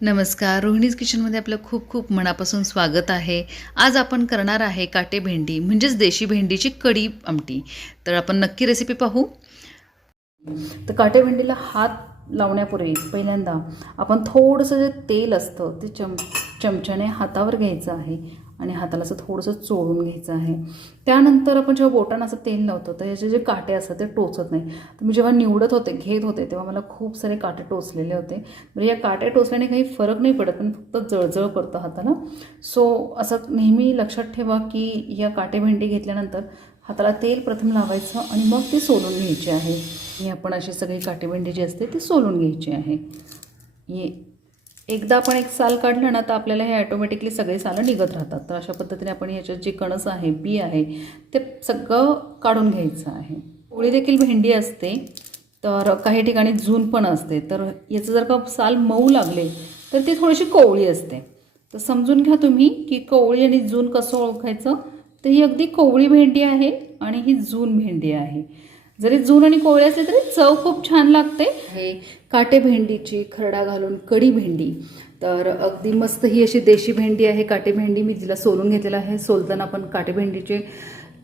नमस्कार, रोहिणीज किचनमध्ये आपलं खूप खूप मनापासून स्वागत आहे. आज आपण करणार आहे काटे भेंडी म्हणजेच देशी भेंडीची कढी आमटी. तर आपण नक्की रेसिपी पाहू. तर काटे भेंडीला हात लावण्यापूर्वी पहिल्यांदा आपण थोडंसं जे तेल असतं ते चमच्याने हातावर घ्यायचं आहे आणि हाताला असं थोडंसं चोळून घ्यायचं आहे. त्यानंतर आपण जेव्हा बोटांना असं तेल लावतो तर याचे जे काटे असतात ते टोचत नाही. तर मी जेव्हा निवडत होते घेत होते तेव्हा मला खूप सारे काटे टोचलेले होते. म्हणजे या काटे टोचल्याने काही फरक नाही पडत, पण फक्त जळजळ करतं हाताला. सो असं नेहमी लक्षात ठेवा की या काटे भेंडी घेतल्यानंतर हाताला तेल प्रथम लावायचं आणि मग ती सोलून घ्यायची आहे. ही आपण अशी सगळी काटेबेंडी जी असते ती सोलून घ्यायची आहे. एकदा आपण एक साल काढलं ना तर आपल्याला हे ऑटोमॅटिकली सगळे सालं निघत राहतात. तर अशा पद्धतीने आपण याच्यात जे कणस आहे, बी आहे, ते सगळं काढून घ्यायचं आहे. कोवळी देखील भेंडी असते, तर काही ठिकाणी जून पण असते. तर याचं जर का साल मऊ लागले तर ती थोडीशी कोवळी असते. तर समजून घ्या तुम्ही की कोवळी आणि जून कसं ओळखायचं. तर ही अगदी कोवळी भेंडी आहे आणि ही जून भेंडी आहे. जरी जून आणि कोवळी असली तरी चव खूप छान लागते. हे काटे भेंडीची खरडा घालून कढी भेंडी, तर अगदी मस्त ही अशी देशी भेंडी आहे. काटे भेंडी मी तिला सोलून घेतलेला आहे. सोलताना आपण काटे भेंडीचे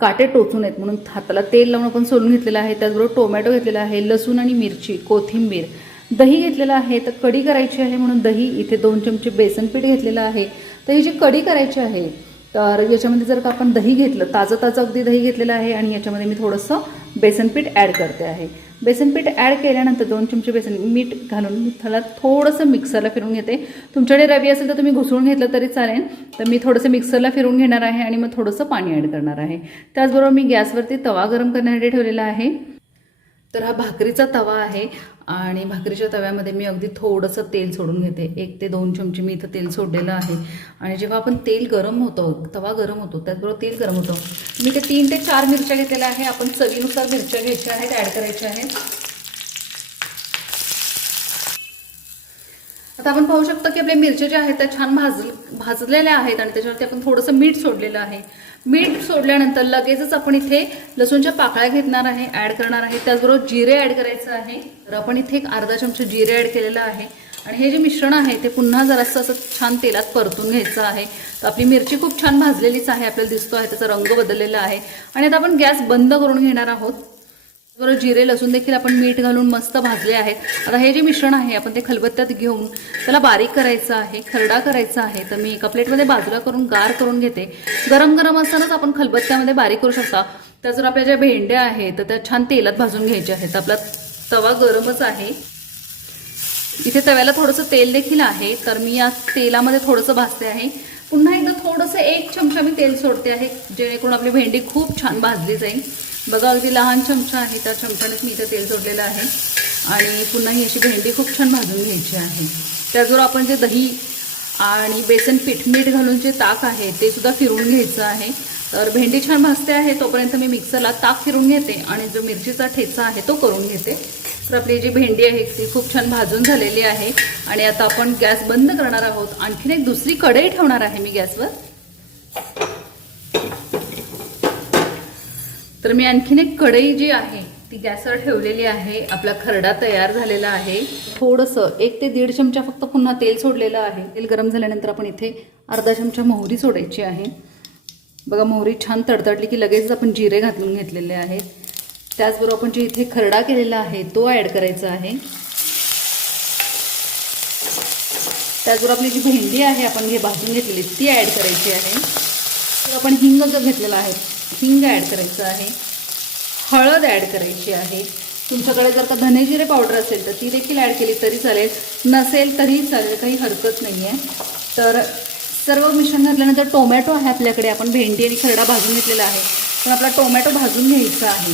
काटे टोचून आहेत म्हणून हाताला तेल लावून आपण सोलून घेतलेलं आहे. त्याचबरोबर टोमॅटो घेतलेला आहे, लसूण आणि मिरची, कोथिंबीर, दही घेतलेलं आहे. तर कढी करायची आहे म्हणून दही, इथे 2 चमचे बेसन पीठ घेतलेलं आहे. तर ही जी कढी करायची आहे तर याच्यामध्ये जर का आपण दही घेतलं, ताजं ताजं अगदी दही घेतलेलं आहे आणि याच्यामध्ये मी थोडंसं बेसन पीठ ॲड करते आहे. बेसन पीठ ॲड केल्यानंतर 2 चमचे बेसन मीठ घालून मी त्याला थोडंसं मिक्सरला फिरून घेते. तुमच्याकडे रवी असेल तर तुम्ही घुसळून घेतलं तरी चालेल. तर मी थोडंसं मिक्सरला फिरून घेणार आहे आणि मग थोडंसं पाणी ॲड करणार आहे. त्याचबरोबर मी गॅसवरती तवा गरम करण्यासाठी ठेवलेला आहे. तर हा भाकरीचा तवा आहे आणि भाकरीच्या तव्यामध्ये मी अगदी थोडंसं तेल सोडून घेते. 1 ते 2 चमचे मी इथं तेल सोडलेलं आहे. आणि जेव्हा आपण तेल गरम होतो, तवा गरम होतो, त्याचबरोबर तेल गरम होतं, मी ते 3 ते 4 मिरच्या घेतलेल्या आहे. आपण चवीनुसार मिरच्या घ्यायच्या आहेत, ॲड करायच्या आहेत. आता आपण पाहू शकतो की आपल्या मिरच्या ज्या आहेत त्या छान भाजलेल्या आहेत आणि त्याच्यावरती आपण थोडंसं मीठ सोडलेलं आहे. मीठ सोडल्यानंतर लगेचच आपण इथे लसूणच्या पाकळ्या घेणार आहे, ॲड करणार आहे. त्याचबरोबर जिरे ॲड करायचं आहे. तर आपण इथे एक अर्धा चमचा जिरे ॲड केलेलं आहे आणि हे जे मिश्रण आहे ते पुन्हा जरासं असं छान तेलात परतून घ्यायचं आहे. तर आपली मिरची खूप छान भाजलेलीच आहे, आपल्याला दिसतो आहे, त्याचा रंग बदललेला आहे. आणि आता आपण गॅस बंद करून घेणार आहोत. बरोबर जिरे लसूण देखील आपण मीठ घालून मस्त भाजले आहेत. आता हे जे मिश्रण आहे आपण ते खलबत्त्यात घेऊन त्याला बारीक करायचं आहे, खरडा करायचा आहे. तर मी एका प्लेटमध्ये बाजूला करून गार करून घेते. गरम गरम असतानाच आपण खलबत्त्यामध्ये बारीक करू शकता. त्याचबरोबर आपल्या ज्या भेंड्या आहेत तर त्या छान तेलात भाजून घ्यायच्या आहेत. आपला तवा गरमच आहे. इथे तव्याला थोडंसं तेल देखील आहे, तर मी या तेलामध्ये थोडंसं भाजते आहे. पुन्हा एकदा थोडंसं 1 चमचा मी तेल सोडते आहे, जेणेकरून आपली भेंडी खूप छान भाजली जाईल. बघा अगदी लहान चमचा आहे, त्या चमच्यानेच मी इथं तेल सोडलेलं आहे. आणि पुन्हा ही अशी भेंडी खूप छान भाजून घ्यायची आहे. त्याचबरोबर आपण जे दही आणि बेसन पीठ मीठ घालून जे ताक आहे ते सुद्धा फिरवून घ्यायचं आहे. तर भेंडी छान भाजते आहे तोपर्यंत मी मिक्सरला ताक फिरून घेते आणि जो मिरचीचा ठेचा आहे तो करून घेते. तर आपली जी भेंडी आहे ती खूप छान भाजून झालेली आहे आणि आता आपण गॅस बंद करणार आहोत. आणखीन एक दुसरी कढई ठेवणार आहे मी गॅसवर. तर मी आणखीन एक कढई जी आहे ती गॅसवर ठेवलेली आहे. आपला खरडा तयार झालेला आहे. थोडंसं 1 ते 1.5 चमचा फक्त पुन्हा तेल सोडलेलं आहे. तेल गरम झाल्यानंतर आपण इथे अर्धा चमचा मोहरी सोडायची आहे. बघा मोहरी छान तडतडली की लगेच आपण जिरे घालून घेतलेले आहेत. त्याचबरोबर आपण जे इथे खरडा केलेला आहे तो ॲड करायचा आहे. त्याचबरोबर आपली जी भेंडी आहे आपण हे भाजून घेतलेली ती ॲड करायची आहे. तर आपण हिंग जो घेतलेला आहे हिंग ॲड करायचं आहे. हळद ॲड करायची आहे. तुमच्याकडे जर का धने जिरे पावडर असेल तर ती देखील ॲड केली तरी चालेल, नसेल तरी चालेल, काही हरकत नाही आहे. तर सर्व मिश्रण घातल्यानंतर टोमॅटो आहे आपल्याकडे, आपण भेंडी आणि खरडा भाजून घेतलेला आहे पण आपला टोमॅटो भाजून घ्यायचा आहे.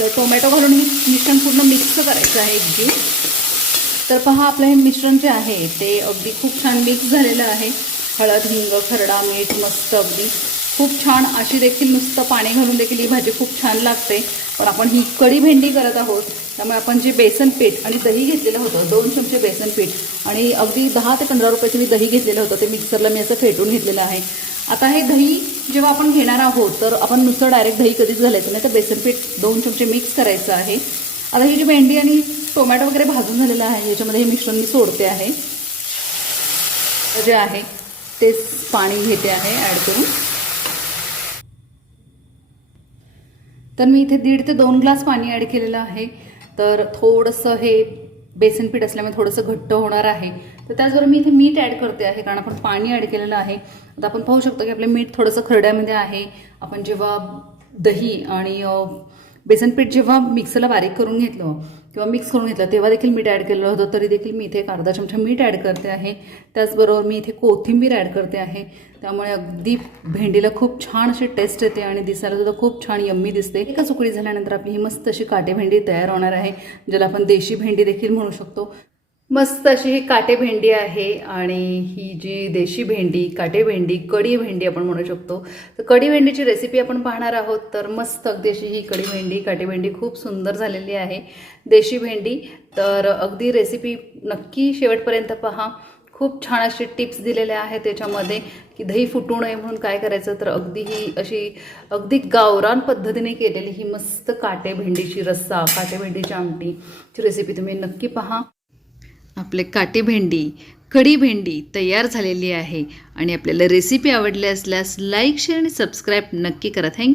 तर टोमॅटो घालून हे मिश्रण पूर्ण मिक्स करायचं आहे एकजीव. तर पहा आपलं हे मिश्रण जे आहे ते अगदी खूप छान मिक्स झालेलं आहे. हळद, हिंग, खरडा, मीठ मस्त अगदी खूप छान. अशी देखील नुसतं पाणी घालून देखील ही भाजी खूप छान लागते. पण आपण ही कढी भेंडी करत आहोत त्यामुळे आपण जे बेसन पीठ आणि दही घेतलेलं होतं 2 चमचे बेसन पीठ आणि अगदी 10 ते 15 रुपयाचं मी दही घेतलेलं होतं, ते मिक्सरला मी असं फेटून घेतलेलं आहे. आता हे दही जेव्हा आपण घेणार आहोत तर आपण नुसतं डायरेक्ट दही कधीच घालायचं नाही, तर बेसन पीठ 2 चमचे मिक्स करायचं आहे. आता ही जी भेंडी आणि टोमॅटो वगैरे भाजून झालेलं आहे याच्यामध्ये हे मिश्रण मी सोडते आहे. जे आहे तेच पाणी घेते आहे ॲड करून. तर मी इथे 1.5 ते 2 ग्लास पाणी ॲड केलेलं आहे. तर थोडंसं हे बेसन पीठ असल्यामुळे थोडंसं घट्ट होणार आहे. तर त्याचबरोबर मी इथे मीठ ॲड करते आहे, कारण आपण पाणी ॲड केलेलं आहे. आता आपण पाहू शकतो की आपलं मीठ थोडंसं खरड्यामध्ये आहे. आपण जेव्हा दही आणि बेसन पीठ जेव्हा मिक्सरला बारीक करून घेतलं किंवा मिक्स करून घेतलं तेव्हा देखील मीठ ॲड केलं होतं, तरी देखील मी इथे 1 अर्धा चमचा मीठ ॲड करते आहे. त्याचबरोबर मी इथे कोथिंबीर ॲड करते आहे. त्यामुळे अगदी भेंडीला खूप छान अशी टेस्ट येते आणि दिसायला सुद्धा खूप छान यम्मी दिसते. एकच उकळी झाल्यानंतर आपली ही मस्त अशी काटे भेंडी तयार होणार आहे, ज्याला आपण देशी भेंडी देखील म्हणू शकतो. मस्त अशी ही काटे भेंडी आहे आणि ही जी देशी भेंडी, काटे भेंडी, कढी भेंडी आपण म्हणू शकतो. तर कढी भेंडीची रेसिपी आपण पाहणार आहोत. तर मस्त अगदी अशी ही कढी भेंडी, काटे भेंडी खूप सुंदर झालेली आहे देशी भेंडी. तर अगदी रेसिपी नक्की शेवटपर्यंत पहा. खूप छान असे टिप्स दिलेल्या आहेत त्याच्यामध्ये की दही फुटू नये म्हणून काय करायचं. तर अगदी ही अशी अगदी गावरान पद्धतीने केलेली ही मस्त काटे भेंडीची रस्सा, काटे भेंडीची आमटीची रेसिपी तुम्ही नक्की पहा. आपले काटे भेंडी, कढी भेंडी तयार झालेली आहे आणि आपल्याला रेसिपी आवडली असल्यास लाईक, शेअर आणि सबस्क्राईब नक्की करा. थँक्यू.